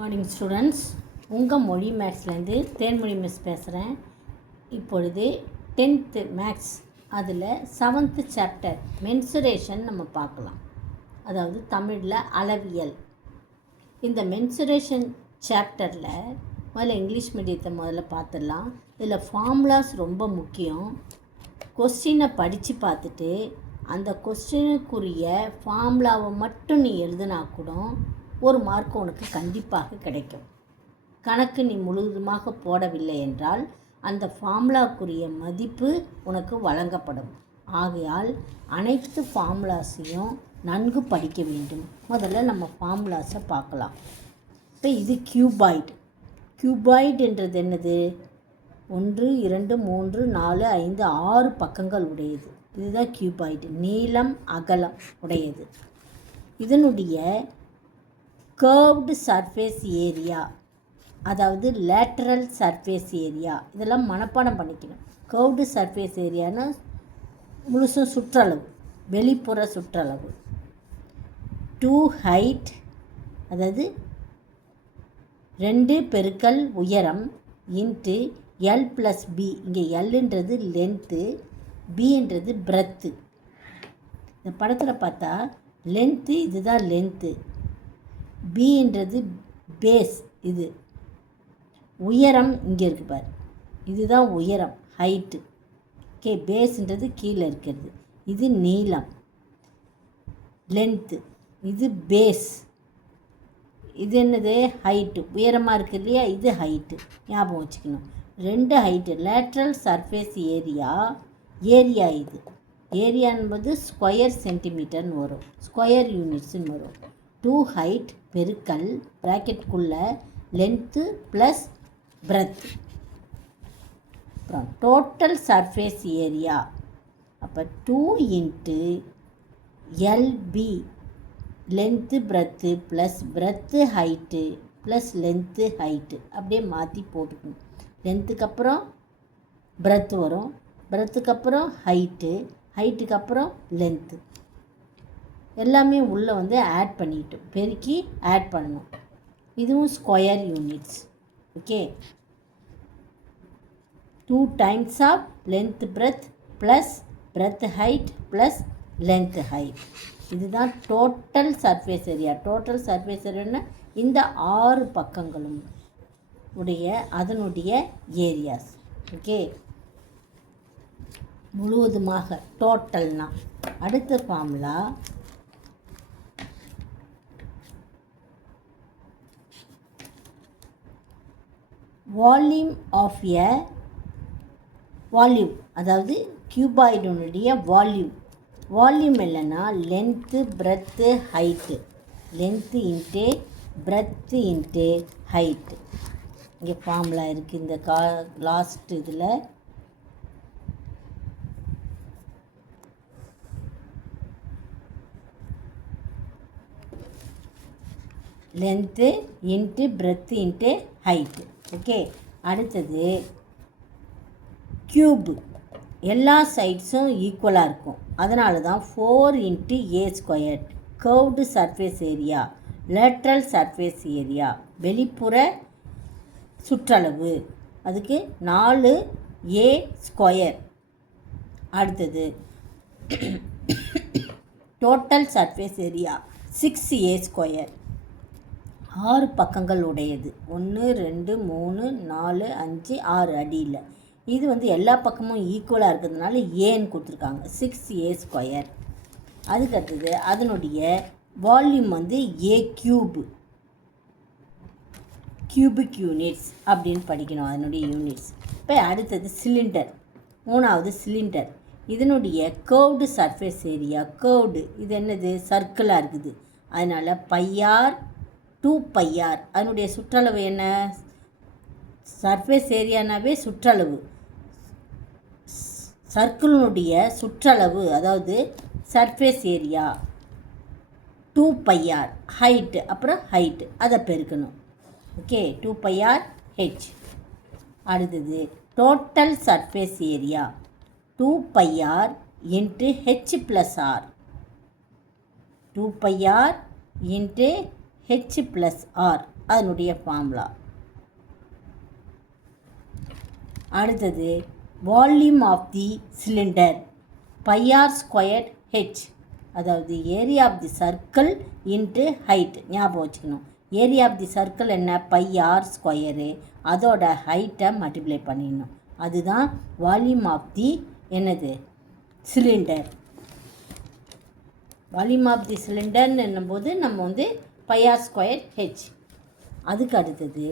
Morning students, உங்கள் மொழி மேக்ஸ்லேருந்து Thenmozhi miss பேசுகிறேன். இப்பொழுது 10th மேக்ஸ் அதில் 7th சாப்டர் மென்சுரேஷன் நம்ம பார்க்கலாம். அதாவது தமிழில் அளவியல். இந்த மென்சுரேஷன் சாப்டரில் முதல்ல இங்கிலீஷ் மீடியத்தை முதல்ல பார்த்துடலாம். இதில் ஃபார்முலாஸ் ரொம்ப முக்கியம். கொஸ்டினை படித்து பார்த்துட்டு அந்த கொஸ்டினுக்குரிய ஃபார்முலாவை மட்டும் நீ எழுதுனா கூட ஒரு மார்க் உனக்கு கண்டிப்பாக கிடைக்கும். கணக்கு நீ முழுவதுமாக போடவில்லை என்றால் அந்த ஃபார்முலாக்குரிய மதிப்பு உனக்கு வழங்கப்படும். ஆகையால் அனைத்து ஃபார்முலாஸையும் நன்கு படிக்க வேண்டும். முதல்ல நம்ம ஃபார்முலாஸை பார்க்கலாம். இப்போ இது கியூபாய்டு. கியூபாய்டுன்றது என்னது? 1 2 3 4 5 6 பக்கங்கள் உடையது. இதுதான் கியூபாய்டு. நீளம் அகலம் உடையது. இதனுடைய கர்வ்டு சர்ஃபேஸ் ஏரியா, அதாவது லேட்டரல் சர்ஃபேஸ் ஏரியா, இதெல்லாம் மனப்பாடம் பண்ணிக்கணும். கர்வ்டு சர்ஃபேஸ் ஏரியானா முழுசும் சுற்றளவு, வெளிப்புற சுற்றளவு. 2 ஹைட், அதாவது 2 பெருக்கல் உயரம் இன்ட்டு L + B. இங்கே Lன்றது லென்த்து, Bன்றது பிரெத்து. இந்த படத்தில் பார்த்தா லென்த்து, இதுதான் லென்த்து. Bன்றது பேஸ், இது உயரம். இங்கே இருக்கு பார், இதுதான் உயரம், ஹைட்டு. ஓகே, பேஸ்ன்றது கீழே இருக்கிறது. இது நீளம், லென்த்து. இது பேஸ். இது என்னது? ஹைட்டு. உயரமாக இருக்குது இல்லையா, இது ஹைட்டு. ஞாபகம் வச்சுக்கணும். 2 height. Lateral surface area, area இது. ஏரியா என்பது ஸ்கொயர் சென்டிமீட்டர்னு வரும், ஸ்கொயர் யூனிட்ஸ்னு வரும். 2 ஹைட் பெருக்கல் ப்ராக்கெட்டுக்குள்ள லென்த்து ப்ளஸ் பிரெத். அப்புறம் டோட்டல் சர்ஃபேஸ் ஏரியா. அப்போ 2 into LB, length breadth plus breadth height plus length height. அப்படியே மாற்றி போட்டுக்கணும். லென்த்துக்கு அப்புறம் பிரெத்து வரும், பிரெத்துக்கு அப்புறம் ஹைட்டு, ஹைட்டுக்கு அப்புறம் லென்த்து. எல்லாமே உள்ளே வந்து ஆட் பண்ணிட்டோம், பெருக்கி ஆட் பண்ணணும். இதுவும் square units. Okay, 2 times of length breadth plus breadth height plus length height. இதுதான் total surface area. Total surface ஏரியான்னா இந்த 6 பக்கங்களும் உடைய அதனுடைய ஏரியாஸ். ஓகே, முழுவதுமாக டோட்டல்னா. அடுத்த formula volume of a volume, அதாவது கியூபாய்டுனுடைய வால்யூம். வால்யூம் இல்லைன்னா length breadth height. Length into breadth into height. இங்கே ஃபார்முலா இருக்குது இந்த லாஸ்ட் இதில். Length into breadth into height. Okay, அடுத்தது க்யூபு. எல்லா சைட்ஸும் ஈக்குவலாக இருக்கும். அதனால தான் 4 into A². Curved surface area, lateral surface area, வெளிப்புற சுற்றளவு, அதுக்கு 4A². அடுத்தது டோட்டல் சர்ஃபேஸ் ஏரியா 6A². 6 பக்கங்கள் உடையது. 1 2 3 4 5 6 அடியில். இது வந்து எல்லா பக்கமும் ஈக்குவலாக இருக்கிறதுனால ஏன்னு கொடுத்துருக்காங்க, 6A². அதுக்கடுத்தது அதனுடைய வால்யூம் வந்து A³ கியூபிக் யூனிட்ஸ் அப்படின்னு படிக்கணும், அதனுடைய யூனிட்ஸ். இப்போ அடுத்தது சிலிண்டர். 3வது சிலிண்டர். இதனுடைய கர்வ்டு சர்ஃபேஸ் ஏரியா. கர்வ்டு இது என்னது? சர்க்கிளாக இருக்குது. அதனால் πr 2πr. அதனுடைய சுற்றளவு என்ன? சர்ஃபேஸ் ஏரியானாவே சுற்றளவு. சர்க்கிளினுடைய சுற்றளவு, அதாவது சர்ஃபேஸ் ஏரியா 2πr. ஹைட்டு, அப்புறம் ஹைட்டு அதை பெருக்கணும். Okay, 2πr/h. அடுத்தது total surface area 2πr into h + r. 2πr into h + r. அதனுடைய ஃபார்முலா. அடுத்தது volume of the cylinder πr² h, அதாவது area of the circle into height. ஞாபகம் வச்சுக்கணும், area of the circle என்ன, πr², அதோட ஹைட்டை multiply பண்ணிடணும். அதுதான் வால்யூம் ஆஃப் தி என்னது சிலிண்டர். வால்யூம் ஆஃப் தி சிலிண்டர்னு என்னும்போது நம்ம வந்து πr² h. அதுக்கு அடுத்தது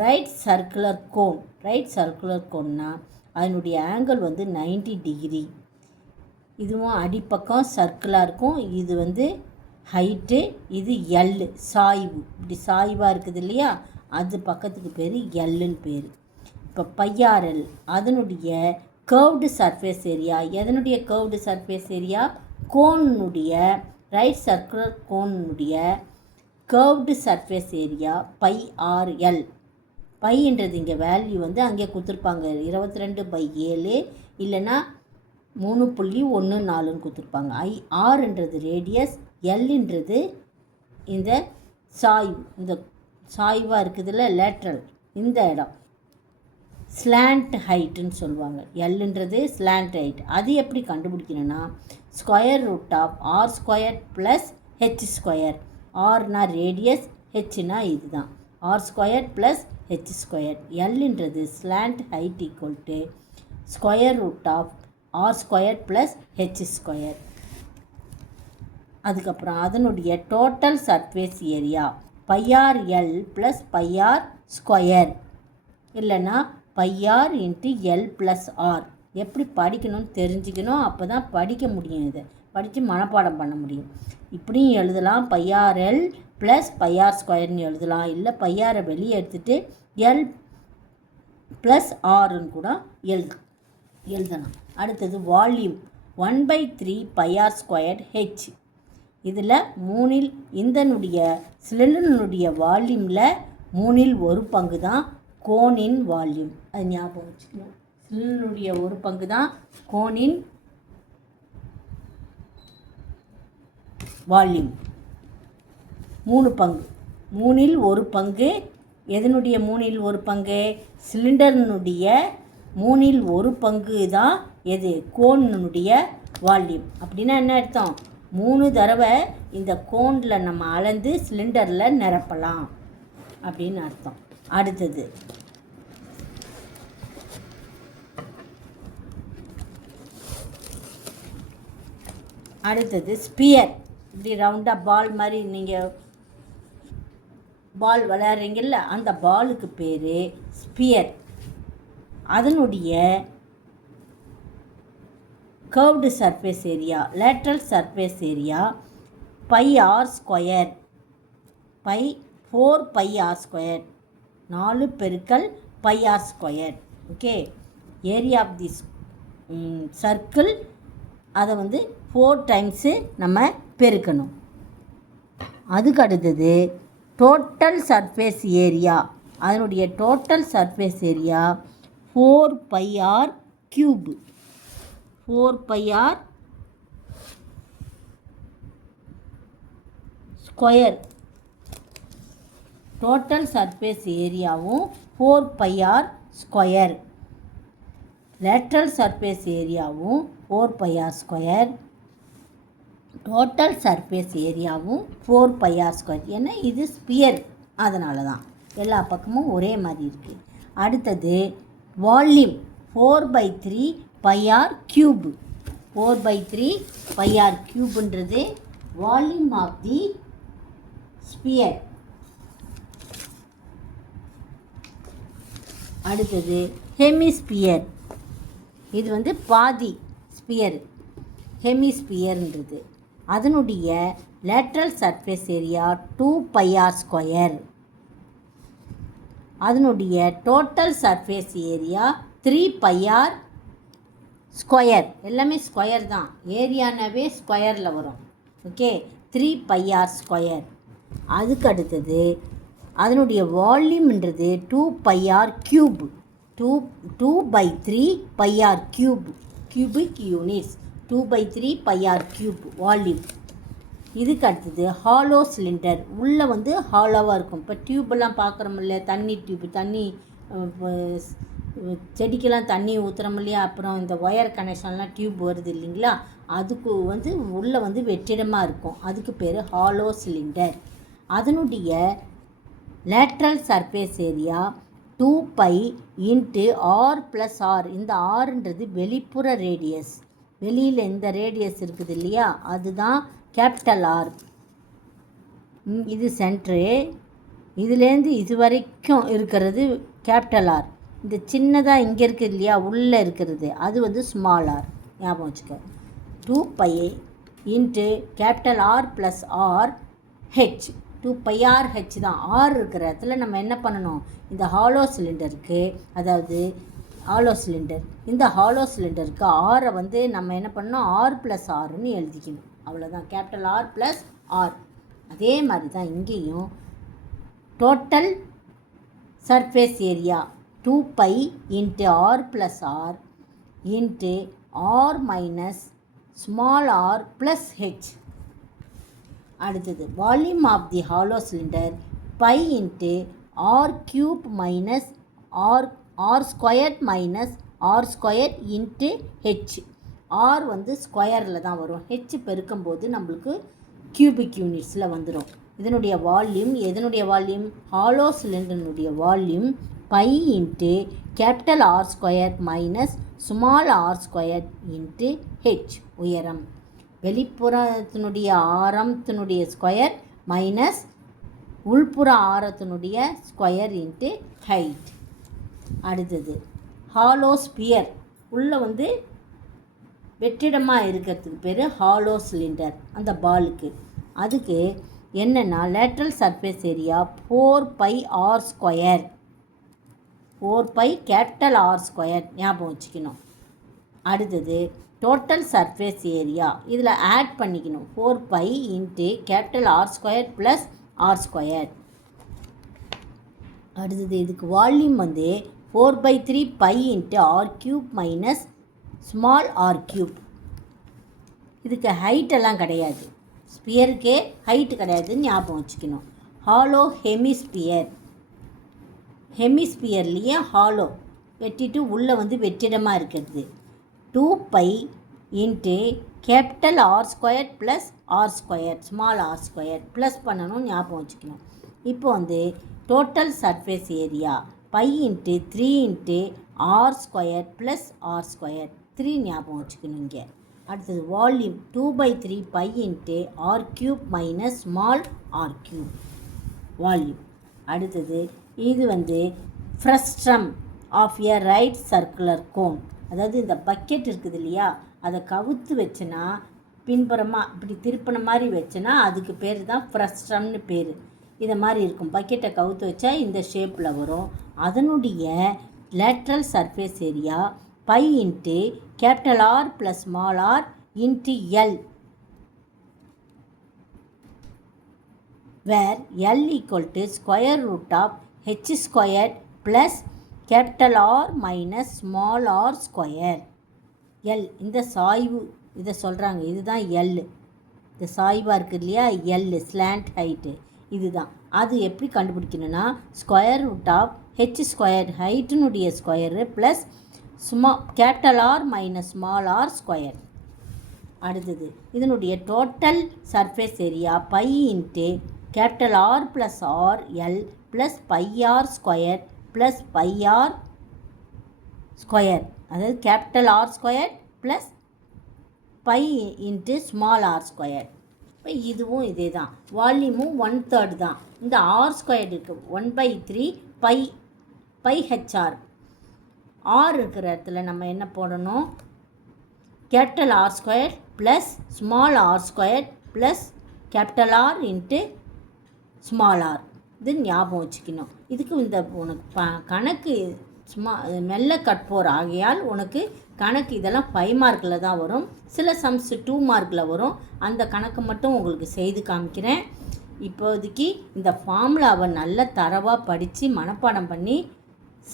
right circular cone. Right circular கோன்னா அதனுடைய ஆங்கிள் வந்து 90 டிகிரி. இதுவும் அடிப்பக்கம் சர்க்கிளாக இருக்கும். இது வந்து ஹைட்டு, இது எல் சாய்வு. இப்படி சாய்வாக இருக்குது இல்லையா, அது பக்கத்துக்கு பேர் எல்லுன்னு பேர். இப்போ πrl அதனுடைய கர்வ்டு சர்ஃபேஸ் ஏரியா. எதனுடைய கர்வ்டு சர்ஃபேஸ் ஏரியா, கோனுடைய ரைட் சர்க்குலர் கோனுடைய கர்வ்டு சர்ஃபேஸ் ஏரியா πrl. பைன்றது இங்கே வேல்யூ வந்து அங்கே கொடுத்துருப்பாங்க 22/7 இல்லைன்னா 3.14 கொடுத்துருப்பாங்க. ஆர்ன்றது ரேடியஸ், எல்ன்றது இந்த சாய்வு, இந்த சாய்வாக இருக்குதுல்ல லேட்ரல், இந்த இடம் ஸ்லாண்ட் ஹைட்டுன்னு சொல்லுவாங்க. எல்ன்றது ஸ்லாண்ட் ஹைட். அது எப்படி கண்டுபிடிக்கணும்னா √r² + h². ஆர்னா ரேடியஸ், ஹெச்னா இதுதான் r² + h². எல்ன்றது slant height equal to √r² + h². அதுக்கப்புறம் அதனுடைய total surface area πrl + πr², இல்லைன்னா πr × l + r. எப்படி படிக்கணும்னு தெரிஞ்சுக்கணும், அப்போ தான் படிக்க முடியும். இதை படித்து மனப்பாடம் பண்ண முடியும். இப்படியும் எழுதலாம், πrl + πr² எழுதலாம். இல்லை πrஐ வெளியே எடுத்துகிட்டு l + rன்னு கூட எழுதலாம். அடுத்தது வால்யூம் 1/3 πr² h. இதில் இதனுடைய சிலிண்டனுடைய வால்யூமில் 1/3 தான் கோனின் வால்யூம். அது ஞாபகம் வச்சுக்கணும். சிலிண்டனுடைய 1 தான் கோனின் வால்யூம். 3 1/3 எதனுடைய 1/3? சிலிண்டர்னுடைய 1/3 தான் எது, கோனுடைய வால்யூம். அப்படின்னா என்ன அர்த்தம், 3 தடவை இந்த கோனில் நம்ம அளந்து சிலிண்டரில் நிரப்பலாம் அப்படின்னு அர்த்தம். அடுத்தது ஸ்பியர். இப்படி ரவுண்டாக பால் மாதிரி நீங்கள் பால் விளையாடுறீங்கல்ல, அந்த பாலுக்கு பேர் ஸ்பியர். அதனுடைய curved surface area, lateral surface area πr², 4πr², 4 × πr². Okay, area of the circle அதை வந்து 4 டைம்ஸு நம்ம பெருக்கணும். அதுக்கு அடுத்தது டோட்டல் சர்ஃபேஸ் ஏரியா. அதனுடைய total surface area 4πr². 4πr². Total surface ஏரியாவும் 4πr². லேட்ரல் சர்ஃபேஸ் ஏரியாவும் 4πr². டோட்டல் சர்ஃபேஸ் ஏரியாவும் 4πr². ஏன்னா இது ஸ்பியர், அதனால தான் எல்லா பக்கமும் ஒரே மாதிரி இருக்குது. அடுத்தது volume 4/3 πr³. 4/3 πr³ volume of the sphere. அடுத்தது ஹெமிஸ்பியர். இது வந்து பாதி ஸ்பியர். ஹெமிஸ்பியர்ன்றது அதனுடைய லேட்ரல் சர்ஃபேஸ் ஏரியா 2πr². அதனுடைய டோட்டல் சர்ஃபேஸ் ஏரியா 3πr². எல்லாமே ஸ்கொயர் தான், ஏரியானாவே ஸ்கொயரில் வரும். Okay, 3πr². அதுக்கு அடுத்தது அதனுடைய வால்யூம்ன்றது 2πr³. 2/3 πr³ cubic units. 2/3 πr³ volume. இதுக்கு அடுத்தது ஹாலோ சிலிண்டர். உள்ளே வந்து ஹாலோவாக இருக்கும். இப்போ டியூப்பெல்லாம் பார்க்குறோம் இல்லையா, தண்ணி டியூப், தண்ணி செடிக்கெல்லாம் தண்ணி ஊற்றுறோம் இல்லையா, அப்புறம் இந்த ஒயர் கனெக்ஷன்லாம் டியூப் வருது இல்லைங்களா, அதுக்கு வந்து உள்ளே வந்து வெற்றிடமாக இருக்கும். அதுக்கு பேர் ஹாலோ சிலிண்டர். அதனுடைய லேட்ரல் சர்ஃபேஸ் ஏரியா 2π × r+r. இந்த ஆர்ன்றது வெளிப்புற ரேடியஸ். வெளியில் இந்த ரேடியஸ் இருக்குது இல்லையா, அதுதான் கேபிட்டல் ஆர். இது சென்ட்ரு. இதுலேருந்து இது வரைக்கும் இருக்கிறது கேபிட்டல் ஆர். இந்த சின்னதாக இங்கே இருக்குது இல்லையா, உள்ளே இருக்கிறது, அது வந்து ஸ்மால் ஆர். ஞாபகம் வச்சுக்க. 2π × R+R/h. 2πRh தான். ஆர் இருக்கிற இடத்துல நம்ம என்ன பண்ணணும், இந்த ஹாலோ சிலிண்டருக்கு, அதாவது ஹாலோ சிலிண்டர், இந்த ஹாலோ சிலிண்டருக்கு ஆரை வந்து நம்ம என்ன பண்ணணும், R+Rன்னு எழுதிக்கணும். அவ்வளோதான், கேபிட்டல் R+R. அதே மாதிரி தான் இங்கேயும் total surface area 2π × R+R × R-r+h. அடுத்தது volume of the hollow cylinder π × r³ - r² - r² × h. R வந்து ஸ்கொயரில் தான் வரும், ஹெச் பெருக்கும்போது நம்மளுக்கு கியூபிக் யூனிட்ஸில் வந்துடும். இதனுடைய வால்யூம், எதனுடைய வால்யூம், ஹாலோ சிலிண்டனுடைய வால்யூம் π × R² - r² × h. உயரம், வெளிப்புறத்தினுடைய ஆரத்தினுடைய ஸ்கொயர் மைனஸ் உள்புற ஆரத்தினுடைய ஸ்கொயர் × ஹைட். அடுத்தது ஹாலோ ஸ்பியர். உள்ளே வந்து வெற்றிடமாக இருக்கிறதுக்கு பேர் ஹாலோ சிலிண்டர். அந்த பாலுக்கு அதுக்கு என்னென்னா lateral surface area 4πr². 4π capital R². ஞாபகம் வச்சுக்கணும். அடுத்தது டோட்டல் சர்ஃபேஸ் ஏரியா. இதில் ஆட் பண்ணிக்கணும் 4π × R² + R². அடுத்தது இதுக்கு வால்யூம் வந்து 4/3π × r³ - ஸ்மால் r³. இதுக்கு ஹைட்டெல்லாம் கிடையாது, ஸ்பியருக்கே ஹைட்டு கிடையாதுன்னு ஞாபகம் வச்சுக்கணும். Hollow hemisphere. ஹெமிஸ்பியர்லேயே ஹாலோ வெட்டிட்டு உள்ளே வந்து வெற்றிடமாக இருக்கிறது 2π × R² + R², small r², plus பண்ணணும், ஞாபகம் வச்சுக்கணும். இப்போ வந்து total surface area π × 3 × R² + R², 3 ஞாபகம் வச்சுக்கணும் இங்கே. அடுத்தது volume 2/3π × r³ - small r³ volume. அடுத்தது இது வந்து frustum of a right circular cone. அதாவது இந்த பக்கெட் இருக்குது இல்லையா, அதை கவுத்து வச்சுனா பின்புறமாக இப்படி திருப்பின மாதிரி வச்சுனா அதுக்கு பேர் தான் ஃப்ரஸ்ட்ரம்னு பேர். இதை மாதிரி இருக்கும், பக்கெட்டை கவுத்து வச்சா இந்த ஷேப்பில் வரும். அதனுடைய lateral surface area π × R + small r × L, where L = √h² + R - small r². L இந்த சாய்வு, இதை சொல்கிறாங்க, இதுதான் L. இந்த சாய்வாக இருக்குது இல்லையா, L ஸ்லாண்ட் ஹைட்டு, இதுதான். அது எப்படி கண்டுபிடிக்கணும்னா √h², ஹைட்டினுடைய square plus R - small r². அடுத்தது இதனுடைய total surface area π × R+RL + πr² + πr², அதாவது R² + π × ஸ்மால் r². இப்போ இதுவும் இதே தான். வால்யூமும் 1/3 தான். இந்த r² இருக்குது 1/3πhr. ஆர் இருக்கிற இடத்துல நம்ம என்ன போடணும், R² + small r² + R × small r. இது ஞாபகம் வச்சுக்கணும். இதுக்கு இந்த உனக்கு கணக்கு சும்மா மெல்ல கற்போர் ஆகையால் உனக்கு கணக்கு இதெல்லாம் 5 மார்க்கில் தான் வரும். சில சம்ஸ் 2 மார்க்கில் வரும். அந்த கணக்கு மட்டும் உங்களுக்கு செய்து காமிக்கிறேன். இப்போதைக்கு இந்த ஃபார்முலாவை நல்ல தரவாக படித்து மனப்பாடம் பண்ணி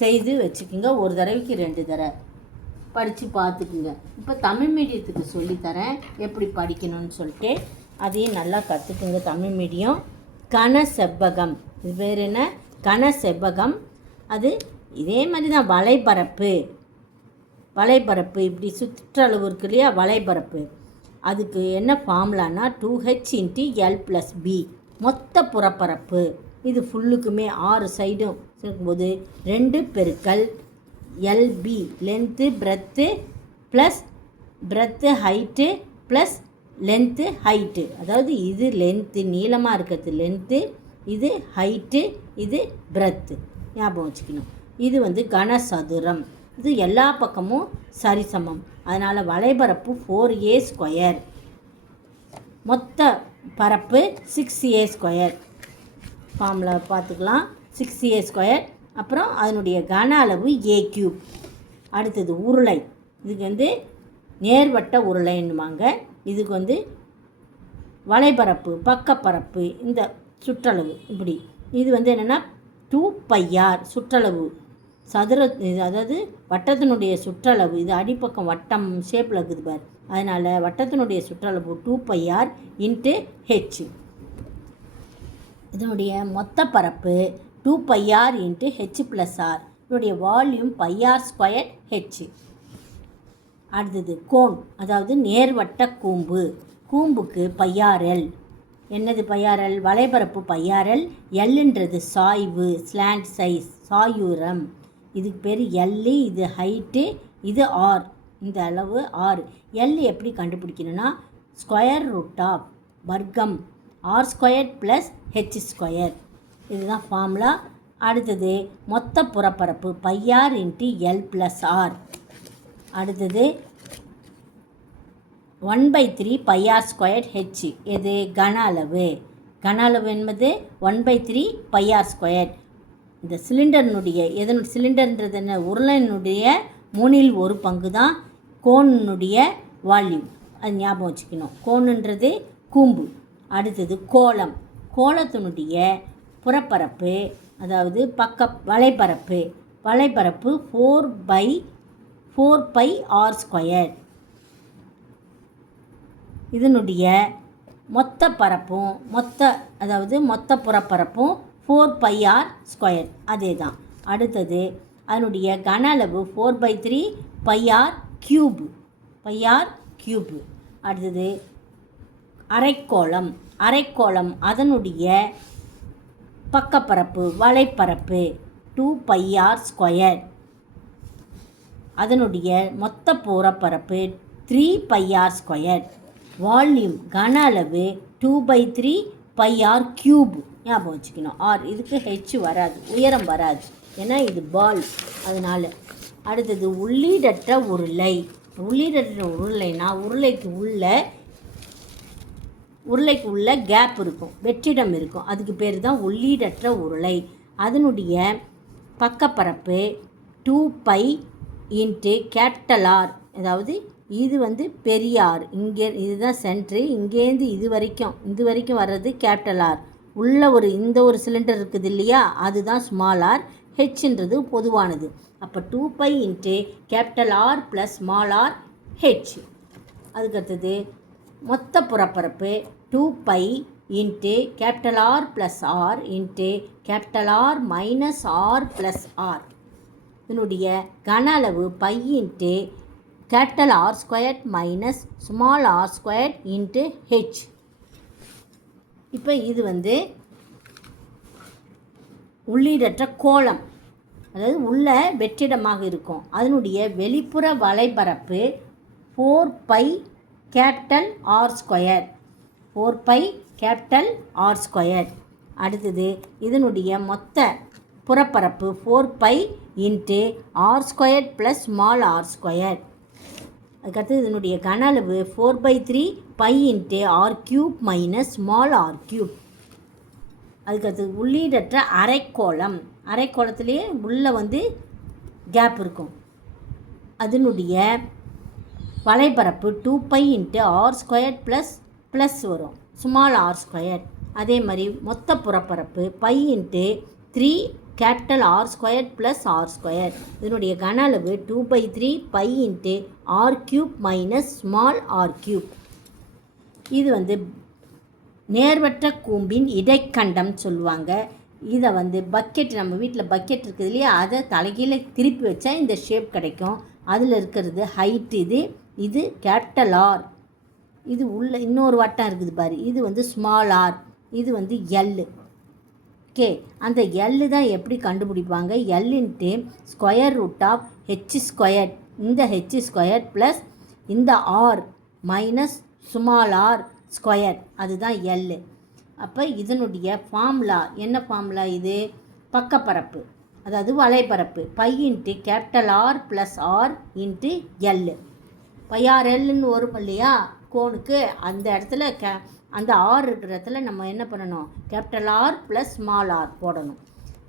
செய்து வச்சுக்கோங்க. ஒரு தடவைக்கு 2 தடவை படித்து பார்த்துக்குங்க. இப்போ தமிழ் மீடியத்துக்கு சொல்லித்தரேன் எப்படி படிக்கணும்னு சொல்லிட்டு. அதையும் நல்லா கற்றுக்குங்க தமிழ் மீடியம். கன செவ்வகம், இது பேர் என்ன? கன செவ்வகம். அது இதே மாதிரி தான் வலைபரப்பு இப்படி சுற்றளவு இருக்கு இல்லையா, வலைபரப்பு. அதுக்கு என்ன ஃபார்முலானா 2h × L+B மொத்த புறப்பரப்பு. இது ஃபுல்லுக்குமே 6 சைடும் இருக்கும்போது 2 பெருக்கல் LB length breadth plus breadth height plus length height. அதாவது இது லென்த்து நீளமாக இருக்கிறது லென்த்து, இது ஹைட்டு, இது பிரெத்து. ஞாபகம் வச்சுக்கணும். இது வந்து கனசதுரம். இது எல்லா பக்கமும் சரிசமம். அதனால் வலைபரப்பு 4a². மொத்த பரப்பு 6a². ஃபார்முலா பார்த்துக்கலாம். 6a². அப்புறம் அதனுடைய கன அளவு a³. அடுத்தது உருளை. இதுக்கு வந்து நேர்வட்ட உருளைன்னுவாங்க. இதுக்கு வந்து வலைபரப்பு பக்கப்பரப்பு இந்த சுற்றளவு இப்படி. இது வந்து என்னென்னா 2πr சுற்றளவு சதுர, அதாவது வட்டத்தினுடைய சுற்றளவு. இது அடிப்பக்கம் வட்டம் ஷேப்பில் இருக்குது பார். அதனால் வட்டத்தினுடைய சுற்றளவு 2πr × h. இதனுடைய மொத்த பரப்பு 2πr × h+r. இதனுடைய வால்யூம் πr²h. அடுத்தது கோன், அதாவது நேர்வட்ட கூம்பு. கூம்புக்கு πrl. என்னது πrl? வலைபரப்பு πrl. எல்ன்றது சாய்வு, ஸ்லாண்ட் சைஸ், சாயூரம். இதுக்கு பேர் எல். இது ஹைட்டு, இது ஆர். இந்த அளவு ஆர். எல் எப்படி கண்டுபிடிக்கணும்னா √, வர்க்கம் r² + h². இதுதான் ஃபார்முலா. அடுத்தது மொத்த புறப்பரப்பு πr × L+r. அடுத்தது 1/3πr²h. இது கன அளவு. கன அளவு என்பது 1/3πr². இந்த சிலிண்டர்னுடைய சிலிண்டர்ன்றது என்ன? உருளையினுடைய 1/3 பங்கு தான் கோனுடைய வால்யூம். அது ஞாபகம் வச்சுக்கணும். கோனுன்றது கூம்பு. அடுத்தது கோளம். கோளத்தினுடைய புறப்பரப்பு, அதாவது வலைபரப்பு 4/4πr². இதனுடைய மொத்த பரப்பும் மொத்த புறப்பரப்பும் 4πr². அதே தான். அடுத்தது அதனுடைய கன அளவு 4/3πr³. அடுத்தது அரைக்கோளம் அதனுடைய பக்கப்பரப்பு வலைப்பரப்பு 2πr². அதனுடைய மொத்த புறப்பரப்பு 3πr². வால்யூம் கன அளவு 2/3πr³. ஞாபகம் வச்சுக்கணும். ஆர். இதுக்கு ஹெச் வராது, உயரம் வராது, ஏன்னா இது பால். அதனால் அடுத்தது உள்ளீடற்ற உருளை. உள்ளீடற்ற உருளைனா உருளைக்கு உள்ள கேப் இருக்கும், வெற்றிடம் இருக்கும். அதுக்கு பேர் தான் உள்ளீடற்ற உருளை. அதனுடைய பக்கப்பரப்பு 2π × R. அதாவது இது வந்து பெரிய ஆர். இங்கே இதுதான் சென்ட்ரு. இங்கேருந்து இது வரைக்கும் வர்றது R. உள்ள இந்த ஒரு சிலிண்டர் இருக்குது இல்லையா, அதுதான் ஸ்மால் ஆர். ஹெச்ன்றது பொதுவானது. அப்போ 2π × R + r h. அதுக்கடுத்தது மொத்த புறப்பரப்பு 2π × R + r × R - r + r. இதனுடைய கன அளவு π × R² - r² × h. இப்போ இது வந்து உள்ளீடற்ற கோளம், அதாவது உள்ள வெற்றிடமாக இருக்கும். அதனுடைய வெளிப்புற வலைபரப்பு 4π R². 4π R². அடுத்தது இதனுடைய மொத்த புறப்பரப்பு 4π × R² + r². அதுக்கடுத்து இதனுடைய கன அளவு 4/3π × r³ - r³. அதுக்கடுத்து உள்ளீடற்ற அரைக்கோளத்திலே உள்ள வந்து கேப் இருக்கும். அதனுடைய வலைபரப்பு 2π × R² ப்ளஸ் வரும் r². அதே மாதிரி மொத்த புறப்பரப்பு π × 3R² + r². இதனுடைய கன அளவு 2/3π × r³ - r³. இது வந்து நேர்வற்ற கூம்பின் இடைக்கண்டம் சொல்லுவாங்க. இதை வந்து பக்கெட், நம்ம வீட்டில் பக்கெட் இருக்குது இல்லையா, அதை தலைகீழ திருப்பி வச்சா இந்த ஷேப் கிடைக்கும். அதில் இருக்கிறது ஹைட். இது கேபிட்டல் ஆர். இது உள்ள இன்னொரு வட்டம் இருக்குது பாரு, இது வந்து ஸ்மால் ஆர். இது வந்து எல். ஓகே, அந்த எல் தான் எப்படி கண்டுபிடிப்பாங்க? L into square root of H square, இந்த ஹெச் ஸ்கொயர் ப்ளஸ் இந்த R minus small R square, அதுதான் எல். அப்போ இதனுடைய ஃபார்முலா என்ன ஃபார்முலா? இது பக்கப்பரப்பு, அதாவது வலைப்பரப்பு. Pi into capital R plus R into L. பைஆர்எல்னு வரும் இல்லையா கோனுக்கு, அந்த இடத்துல அந்த ஆர் இருக்கிற இடத்துல நம்ம என்ன பண்ணணும்? Capital R plus small R போடணும்.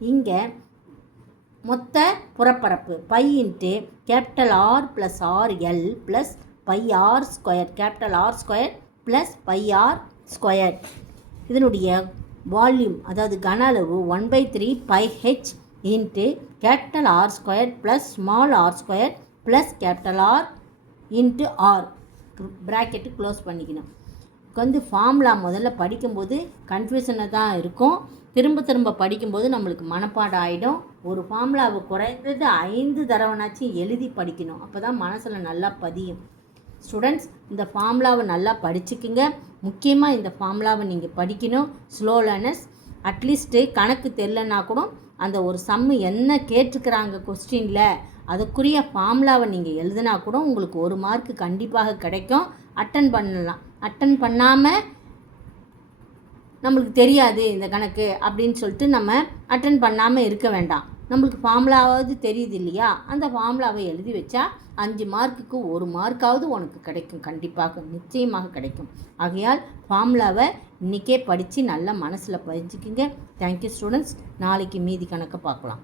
இங்கே மொத்த புறப்பரப்பு pi into capital R plus R L plus pi R square, capital R square plus pi R square. இதனுடைய வால்யூம், அதாவது கன அளவு 1/3 pi H into capital R square plus small R square plus capital R into R. Bracket close பண்ணிக்கணும். வந்து formula முதல்ல படிக்கும்போது கன்ஃபியூஷனாக தான் இருக்கும். திரும்ப திரும்ப படிக்கும்போது நம்மளுக்கு மனப்பாடம் ஆகிடும். ஒரு ஃபார்முலாவை குறைந்தது 5 தடவைனாச்சும் எழுதி படிக்கணும். அப்போ தான் மனசில் நல்லா பதியும். ஸ்டூடெண்ட்ஸ், இந்த ஃபார்முலாவை நல்லா படிச்சுக்குங்க. முக்கியமாக இந்த ஃபார்முலாவை நீங்கள் படிக்கணும். ஸ்லோ லேர்னர்ஸ், அட்லீஸ்ட்டு கணக்கு தெரிலனா கூட அந்த ஒரு சம்மு என்ன கேட்டிருக்கிறாங்க கொஸ்டினில், அதுக்குரிய ஃபார்முலாவை நீங்கள் எழுதினா கூட உங்களுக்கு 1 மார்க்கு கண்டிப்பாக கிடைக்கும். அட்டன் பண்ணலாம். அட்டன் பண்ணாமல் நம்மளுக்கு தெரியாது இந்த கணக்கு அப்படின்னு சொல்லிட்டு நம்ம அட்டன் பண்ணாமல் இருக்க வேண்டாம். நம்மளுக்கு ஃபார்முலாவது தெரியுது இல்லையா, அந்த ஃபார்முலாவை எழுதி வச்சா 5 மார்க்குக்கு 1 மார்க்காவது உனக்கு கிடைக்கும். கண்டிப்பாக, நிச்சயமாக கிடைக்கும். ஆகையால் ஃபார்முலாவை இன்றைக்கே படித்து நல்லா மனசில் பதிச்சுக்குங்க. Thank you students. நாளைக்கு மீதி கணக்கை பார்க்கலாம்.